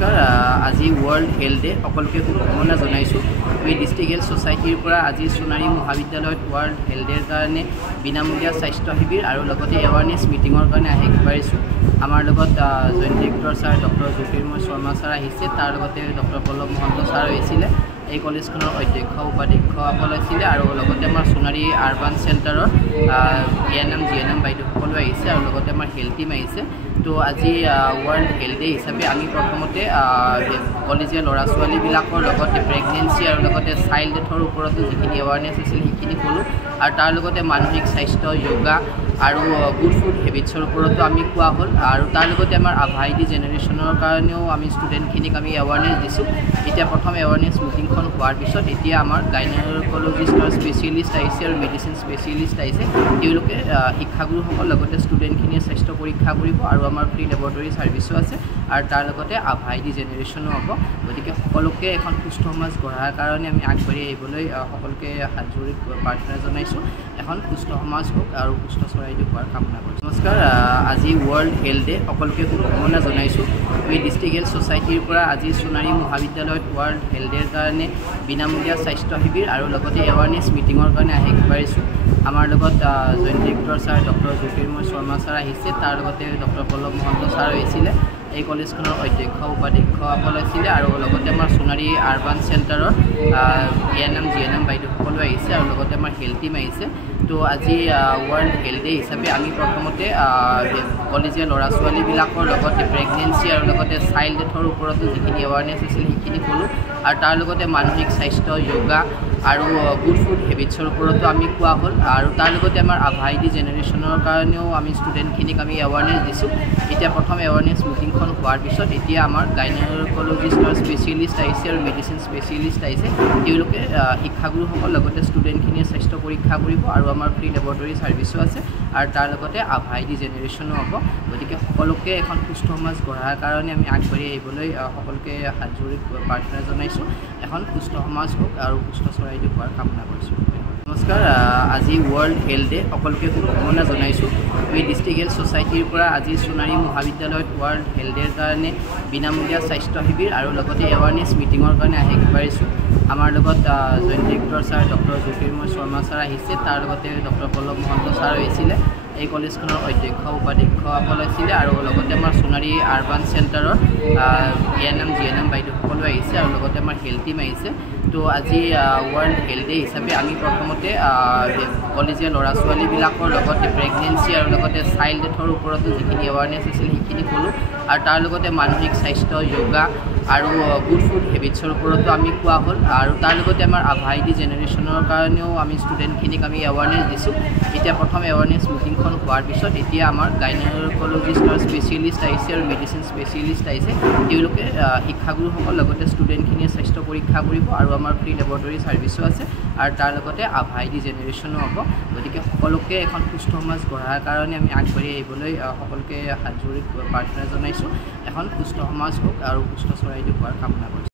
নমস্কাৰ আজি world health day সকলোকে শুভকামনা জনাইছোঁ। আমি ডিষ্ট্ৰিক্ট হেল্থ ছ'চাইটিৰ পৰা আজি সোণাৰী মহাবিদ্যালয়ত ৱৰ্ল্ড হেল্থ ডেৰ কাৰণে বিনামূলীয়া স্বাস্থ্য শিবিৰ আৰু লগতে এৱাৰনেছ মিটিঙৰ কাৰণে আগবাঢ়িছোঁ। আমাৰ লগত joint director sir doctor Jyotirmoy Sharma sir আহিছে, তাৰ লগতে ডক্টৰ পল্লৱ মহন্ত ছাৰ আহিছিলে। এই কলেজখনৰ অধ্যক্ষ উপাধ্যক্ষসকল আছিলে আৰু লগতে আমাৰ সোণাৰী আৰ্বান চেণ্টাৰৰ ANM GNM বাইদেউসকলো আহিছে আৰু লগতে আমাৰ হেল্থ টিম আহিছে। তো আজি ৱৰ্ল্ড হেল্থ ডে হিচাপে আমি প্ৰথমতে কলেজীয়া ল'ৰা ছোৱালীবিলাকৰ লগতে প্ৰেগনেঞ্চি আৰু লগতে চাইল্ড ডেথৰ ওপৰতো যিখিনি এৱাৰনেছ আছিল সেইখিনি ক'লোঁ আৰু তাৰ লগতে মানসিক স্বাস্থ্য যোগা আৰু গুড ফুড হেবিটছৰ ওপৰতো আমি কোৱা হ'ল আৰু তাৰ লগতে আমাৰ আভাইডি জেনেৰেশ্যনৰ কাৰণেও আমি ষ্টুডেণ্টখিনিক আমি এৱাৰনেছ দিছোঁ। এতিয়া প্ৰথম এৱাৰনেছ মিটিংখন হোৱাৰ পিছত এতিয়া আমাৰ গাইনকলজিষ্ট আৰু স্পেচিয়েলিষ্ট আহিছে আৰু মেডিচিন স্পেচিয়েলিষ্ট আহিছে। তেওঁলোকে শিক্ষাগুৰুসকল লগতে ষ্টুডেণ্টখিনিয়ে স্বাস্থ্য পৰীক্ষা কৰিব আৰু আমাৰ ফ্ৰী লেবৰেটৰী ছাৰ্ভিচো আছে আৰু তাৰ লগতে আভাইডি জেনেৰেশ্যনো হ'ব। গতিকে সকলোকে এখন সুস্থ সমাজ গঢ়াৰ কাৰণে আমি আগবাঢ়ি আহিবলৈ সকলোকে হাত জোৰি প্ৰাৰ্থনা জনাইছোঁ। এখন সুস্থ সমাজ হওক আৰু সুস্থ চৰাইদেউ হোৱাৰ কামনা কৰিছোঁ। নমস্কাৰ আজি ৱৰ্ল্ড হেল্থ ডে সকলোকে শুভকামনা জনাইছোঁ। আমি ডিষ্ট্ৰিক্ট হেল্থ ছ'চাইটিৰ পৰা আজি সোণাৰী মহাবিদ্যালয়ত ৱৰ্ল্ড হেল্থ ডেৰ কাৰণে বিনামূলীয়া স্বাস্থ্য শিবিৰ আৰু লগতে এৱাৰনেছ মিটিঙৰ কাৰণে আগবাঢ়িছোঁ। আমাৰ লগত joint director sir doctor Jyotirmoy Sharma sir আহিছে, তাৰ লগতে ডক্টৰ পল্লৱ মহন্ত ছাৰ আহিছিলে। এই কলেজখনৰ অধ্যক্ষ উপাধ্যক্ষসকল আছিলে আৰু লগতে আমাৰ সোণাৰী আৰ্বান চেণ্টাৰৰ ANM GNM বাইদেউসকলো আহিছে আৰু লগতে আমাৰ হেল্থ টিম আহিছে। তো আজি ৱৰ্ল্ড হেল্থ ডে হিচাপে আমি প্ৰথমতে কলেজীয়া ল'ৰা ছোৱালীবিলাকৰ লগতে প্ৰেগনেঞ্চি আৰু লগতে চাইল্ড ডেথৰ ওপৰতো যিখিনি এৱাৰনেছ আছিল সেইখিনি ক'লোঁ আৰু তাৰ লগতে মানসিক স্বাস্থ্য যোগা আৰু গুড ফুড হেবিটছৰ ওপৰতো আমি কোৱা হ'ল আৰু তাৰ লগতে আমাৰ আভাইডি জেনেৰেশ্যনৰ কাৰণেও আমি ষ্টুডেণ্টখিনিক আমি এৱাৰনেছ দিছোঁ। এতিয়া প্ৰথম এৱাৰনেছ মিটিংখন হোৱাৰ পিছত এতিয়া আমাৰ গাইনকলজিষ্ট আৰু স্পেচিয়েলিষ্ট আহিছে আৰু মেডিচিন স্পেচিয়েলিষ্ট আহিছে। তেওঁলোকে শিক্ষাগুৰুসকল লগতে ষ্টুডেণ্টখিনিয়ে স্বাস্থ্য পৰীক্ষা কৰিব আৰু আমাৰ ফ্ৰী লেবৰেটৰী ছাৰ্ভিচো আছে আৰু তাৰ লগতে আভাইডি জেনেৰেশ্যনো হ'ব। গতিকে সকলোকে এখন সুস্থ সমাজ গঢ়াৰ কাৰণে আমি আগবাঢ়ি আহিবলৈ সকলোকে হাত জোৰি প্ৰাৰ্থনা জনাইছোঁ। এখন সুস্থ সমাজ হওক আৰু সুস্থ চৰাইদেউ হোৱাৰ কামনা কৰিছোঁ। নমস্কাৰ আজি ৱৰ্ল্ড হেল্থ ডে সকলোকে শুভকামনা জনাইছোঁ। আমি ডিষ্ট্ৰিক্ট হেল্থ ছ'চাইটিৰ পৰা আজি সোণাৰী মহাবিদ্যালয়ত ৱৰ্ল্ড হেল্থ ডেৰ কাৰণে বিনামূলীয়া স্বাস্থ্য শিবিৰ আৰু লগতে এৱাৰনেছ মিটিঙৰ কাৰণে আগবাঢ়িছোঁ। আমাৰ লগত joint director sir doctor Jyotirmoy Sharma sir আহিছে, তাৰ লগতে ডক্টৰ পল্লৱ মহন্ত ছাৰ আহিছিলে। এই কলেজখনৰ অধ্যক্ষ উপাধ্যক্ষসকল আছিলে আৰু লগতে আমাৰ সোণাৰী আৰ্বান চেণ্টাৰৰ ANM GNM বাইদেউসকলো আহিছে আৰু লগতে আমাৰ হেল্থ টিম আহিছে। তো আজি ৱৰ্ল্ড হেল্থ ডে হিচাপে আমি প্ৰথমতে কলেজীয়া ল'ৰা ছোৱালীবিলাকৰ লগতে প্ৰেগনেঞ্চি আৰু লগতে চাইল্ড ডেথৰ ওপৰতো যিখিনি এৱাৰনেছ আছিল সেইখিনি ক'লোঁ আৰু তাৰ লগতে মানসিক স্বাস্থ্য যোগা আৰু গুড ফুড হেবিটছৰ ওপৰতো আমি কোৱা হ'ল আৰু তাৰ লগতে আমাৰ আভাইডি জেনেৰেশ্যনৰ কাৰণেও আমি ষ্টুডেণ্টখিনিক আমি এৱাৰনেছ দিছোঁ। এতিয়া প্ৰথম এৱাৰনেছ মিটিংখন হোৱাৰ পিছত এতিয়া আমাৰ গাইনকলজিষ্ট আৰু স্পেচিয়েলিষ্ট আহিছে আৰু মেডিচিন স্পেচিয়েলিষ্ট আহিছে। তেওঁলোকে শিক্ষাগুৰুসকল লগতে ষ্টুডেণ্টখিনিয়ে স্বাস্থ্য পৰীক্ষা কৰিব আৰু আমাৰ ফ্ৰী লেবৰেটৰী ছাৰ্ভিচো আছে আৰু তাৰ লগতে আভাইডি জেনেৰেশ্যনো হ'ব। গতিকে সকলোকে এখন সুস্থ সমাজ গঢ়াৰ কাৰণে আমি আগবাঢ়ি আহিবলৈ সকলোকে হাত জোৰি প্ৰাৰ্থনা জনাইছোঁ। এখন সুস্থ সমাজ হওক আৰু সুস্থ চৰাইদেউ হোৱাৰ কামনা কৰিছোঁ।